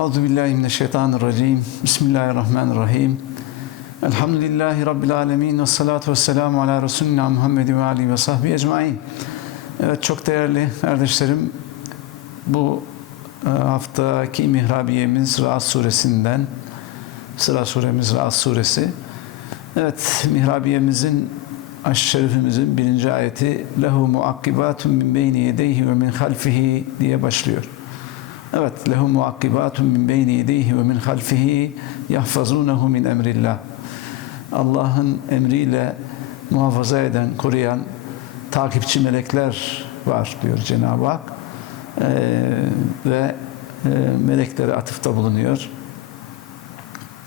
Euzu billahi mineşşeytanirracim. Bismillahirrahmanirrahim. Elhamdülillahi rabbil alamin ve salatu vesselamu ala resulina Muhammed ve ali ve sahbihi ecmaîn. Evet çok değerli kardeşlerim bu e, haftaki mihrabiyemiz Rahat suresinden sıra suremiz Rahat suresi. Evet mihrabiyemizin aş şerifimizin birinci ayeti lehu muakkibatun min beyni yedeyhi ve min halfihi diye başlıyor. Evet, lehu muakkibatun min beyni yedeyhi ve min halfihi yahfazunehu min emrillah. Allah'ın emriyle muhafaza eden, koruyan takipçi melekler var diyor Cenab-ı Hak. Ee, ve e, meleklere atıfta bulunuyor.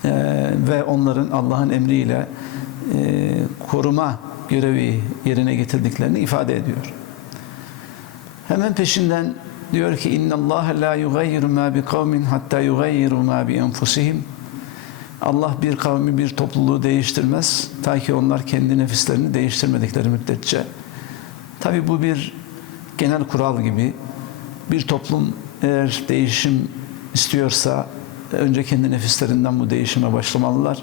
Ee, ve onların Allah'ın emriyle e, koruma görevi yerine getirdiklerini ifade ediyor. Hemen peşinden diyor ki inna Allah la yugayyiru ma bi kavmin hatta yugayyiru ma bi enfusihim. Allah bir kavmi bir topluluğu değiştirmez ta ki onlar kendi nefislerini değiştirmedikleri müddetçe. Tabi bu bir genel kural gibi. Bir toplum eğer değişim istiyorsa önce kendi nefislerinden bu değişime başlamalılar.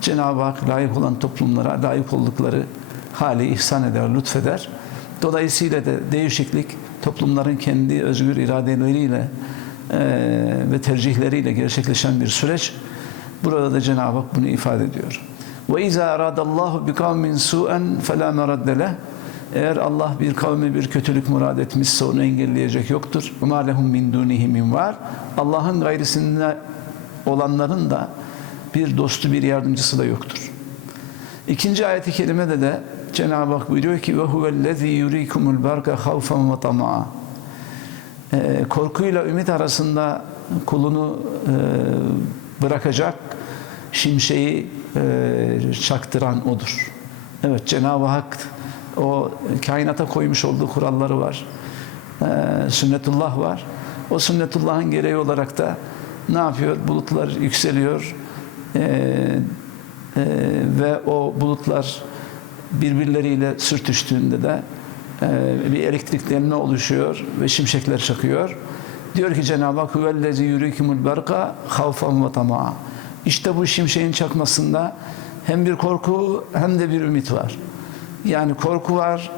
Cenab-ı Hak layık olan toplumlara layık oldukları hali ihsan eder, lütfeder. Dolayısıyla da değişiklik toplumların kendi özgür iradeleriyle e, ve tercihleriyle gerçekleşen bir süreç. Burada da Cenab-ı Hak bunu ifade ediyor. Ve izâ aradallahu bi kavmin su'en felâ meraddele. Eğer Allah bir kavme bir kötülük murad etmişse onu engelleyecek yoktur. Umâ lehum min dûnihi min var. Allah'ın gayrisinde olanların da bir dostu bir yardımcısı da yoktur. İkinci ayeti kerimede de Cenab-ı Hak buyuruyor ki ve huvellezî yurikumul barka havfen ve tama'a. Ee, korkuyla ümit arasında kulunu e, bırakacak şimşeği e, çaktıran odur. Evet Cenab-ı Hak o kainata koymuş olduğu kuralları var. E, sünnetullah var. O sünnetullahın gereği olarak da ne yapıyor? Bulutlar yükseliyor. E, e, ve o bulutlar birbirleriyle sürtüştüğünde de e, bir elektriklenme oluşuyor ve şimşekler çakıyor. Diyor ki Cenab-ı Hak huvellezi yurikumul berka havfan ve tama'a. İşte bu şimşeğin çakmasında hem bir korku hem de bir ümit var. Yani korku var.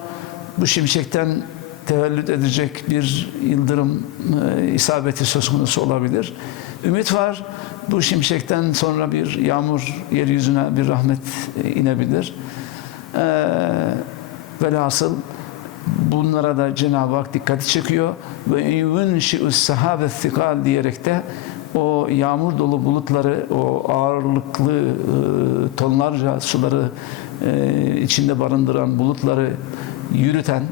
Bu şimşekten tevellüt edecek bir yıldırım e, isabeti söz konusu olabilir. Ümit var. Bu şimşekten sonra bir yağmur yeryüzüne bir rahmet e, inebilir. Ee, velhasıl bunlara da Cenab-ı Hak dikkati çekiyor ve yunşi'us sahabe thikal diyerek de o yağmur dolu bulutları, o ağırlıklı e, tonlarca suları e, içinde barındıran bulutları yürüten,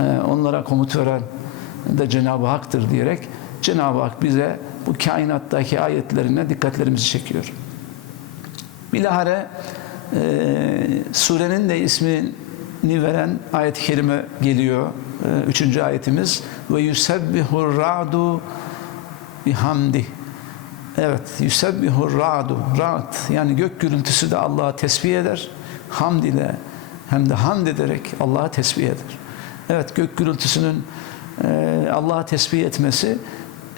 e, onlara komut veren de Cenab-ı Hak'tır diyerek Cenab-ı Hak bize bu kainattaki ayetlerine dikkatlerimizi çekiyor. Bilahare e, surenin de ismini veren ayet-i kerime geliyor. E, üçüncü ayetimiz ve yusebbihur ra'du bihamdi. Evet, yusebbihur ra'du. Ra'd yani gök gürültüsü de Allah'a tesbih eder. Hamd ile hem de hamd ederek Allah'a tesbih eder. Evet, gök gürültüsünün e, Allah'a tesbih etmesi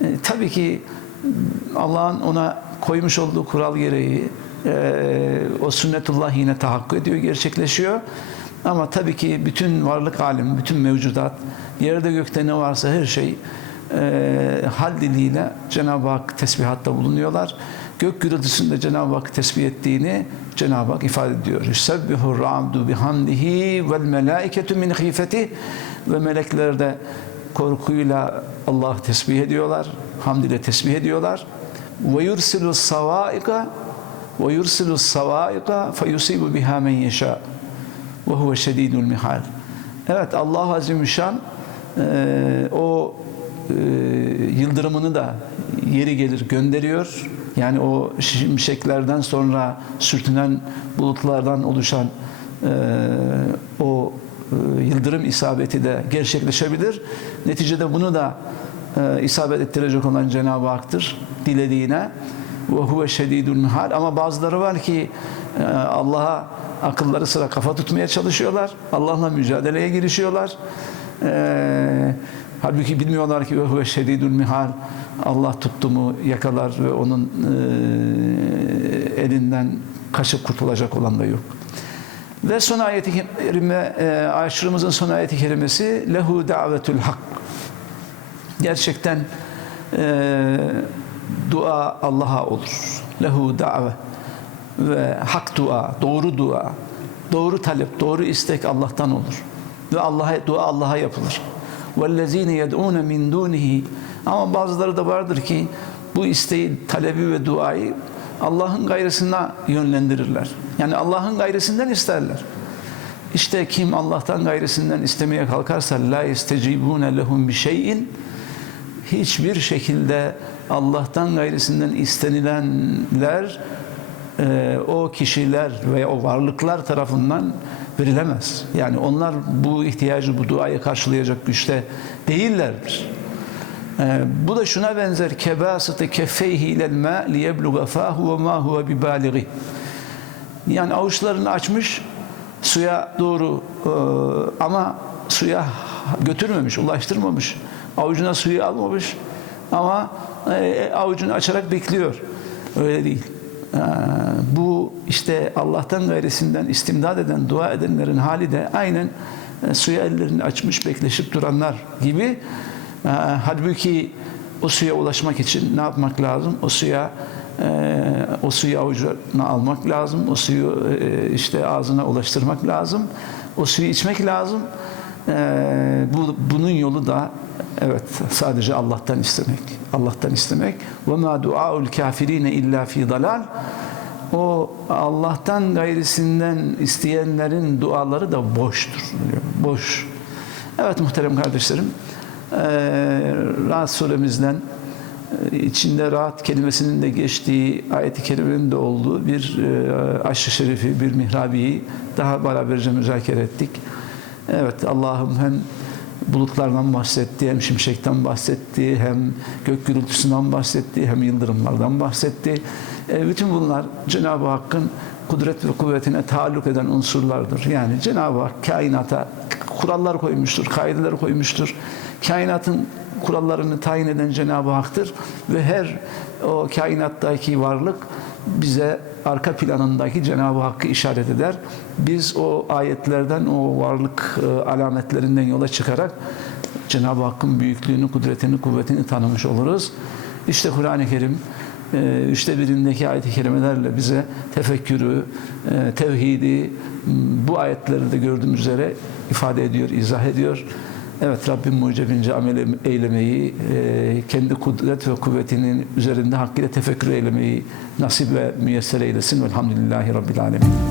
e, tabii ki Allah'ın ona koymuş olduğu kural gereği e, o sünnetullah yine tahakkuk ediyor, gerçekleşiyor. Ama tabii ki bütün varlık alim, bütün mevcudat, yerde gökte ne varsa her şey e, hal diliyle Cenab-ı Hak tesbihatta bulunuyorlar. Gök gürültüsünde Cenab-ı Hak tesbih ettiğini Cenab-ı Hak ifade ediyor. Yusebbihur ra'du bihamdihi vel melâiketu min khifeti ve melekler de korkuyla Allah tesbih ediyorlar. Hamd ile tesbih ediyorlar. Ve yursilu savaika ve yursilu savaika fe yusibu biha men yeşâ ve huve şedîdul mihal. Evet Allah Azimüşşan e, o e, yıldırımını da yeri gelir gönderiyor. Yani o şimşeklerden sonra sürtünen bulutlardan oluşan e, o e, yıldırım isabeti de gerçekleşebilir. Neticede bunu da e, isabet ettirecek olan Cenab-ı Hak'tır dilediğine. Ve huve şedidul mihal. Ama bazıları var ki e, Allah'a akılları sıra kafa tutmaya çalışıyorlar. Allah'la mücadeleye girişiyorlar. E, Halbuki bilmiyorlar ki ve huve şedidül mihal. Allah tuttu mu yakalar ve onun e, elinden kaçıp kurtulacak olan da yok. Ve son ayeti kerime, e, aşırımızın son ayeti kerimesi lehu davetül hak. Gerçekten dua Allah'a olur. Lehu da've ve hak dua, doğru dua, doğru talep, doğru istek Allah'tan olur. Ve Allah'a dua Allah'a yapılır. وَالَّذ۪ينَ يَدْعُونَ مِنْ دُونِهِ Ama bazıları da vardır ki bu isteği, talebi ve duayı Allah'ın gayrısına yönlendirirler. Yani Allah'ın gayrisinden isterler. İşte kim Allah'tan gayrisinden istemeye kalkarsa la yestecibune lehum bi şeyin hiçbir şekilde Allah'tan gayrisinden istenilenler e, o kişiler veya o varlıklar tarafından verilemez. Yani onlar bu ihtiyacı, bu duayı karşılayacak güçte değillerdir. E, bu da şuna benzer kebasıtı kefeyhi ilel ma liyebluğa fahu ve ma huve bibalighi. Yani avuçlarını açmış suya doğru e, ama suya götürmemiş, ulaştırmamış. Avucuna suyu almamış ama e, avucunu açarak bekliyor. Öyle değil. E, bu işte Allah'tan gayrisinden istimdad eden, dua edenlerin hali de aynen e, suya ellerini açmış bekleşip duranlar gibi. E, halbuki o suya ulaşmak için ne yapmak lazım? O suya e, o suyu avucuna almak lazım. O suyu e, işte ağzına ulaştırmak lazım. O suyu içmek lazım. E, bu bunun yolu da evet sadece Allah'tan istemek. Allah'tan istemek. Ve ma duaul kafirine illa fi dalal. O Allah'tan gayrisinden isteyenlerin duaları da boştur. Boş. Evet muhterem kardeşlerim. E, Rahat suremizden e, içinde rahat kelimesinin de geçtiği ayet-i kerimenin de olduğu bir e, şerifi, bir mihrabiyi daha beraberce müzakere ettik. Evet Allah'ım hem bulutlardan bahsetti, hem şimşekten bahsetti, hem gök gürültüsünden bahsetti, hem yıldırımlardan bahsetti. E, bütün bunlar Cenab-ı Hakk'ın kudret ve kuvvetine taalluk eden unsurlardır. Yani Cenab-ı Hak kainata kurallar koymuştur, kaideler koymuştur. Kainatın kurallarını tayin eden Cenab-ı Hak'tır ve her o kainattaki varlık bize arka planındaki Cenab-ı Hakk'ı işaret eder. Biz o ayetlerden, o varlık e, alametlerinden yola çıkarak Cenab-ı Hakk'ın büyüklüğünü, kudretini, kuvvetini tanımış oluruz. İşte Kur'an-ı Kerim e, üçte birindeki ayet-i kerimelerle bize tefekkürü, e, tevhidi bu ayetleri de gördüğümüz üzere ifade ediyor, izah ediyor. Evet Rabbim mucebince amel eylemeyi, e, kendi kudret ve kuvvetinin üzerinde hakkıyla tefekkür eylemeyi nasip ve müyesser eylesin. Velhamdülillahi Rabbil Alemin.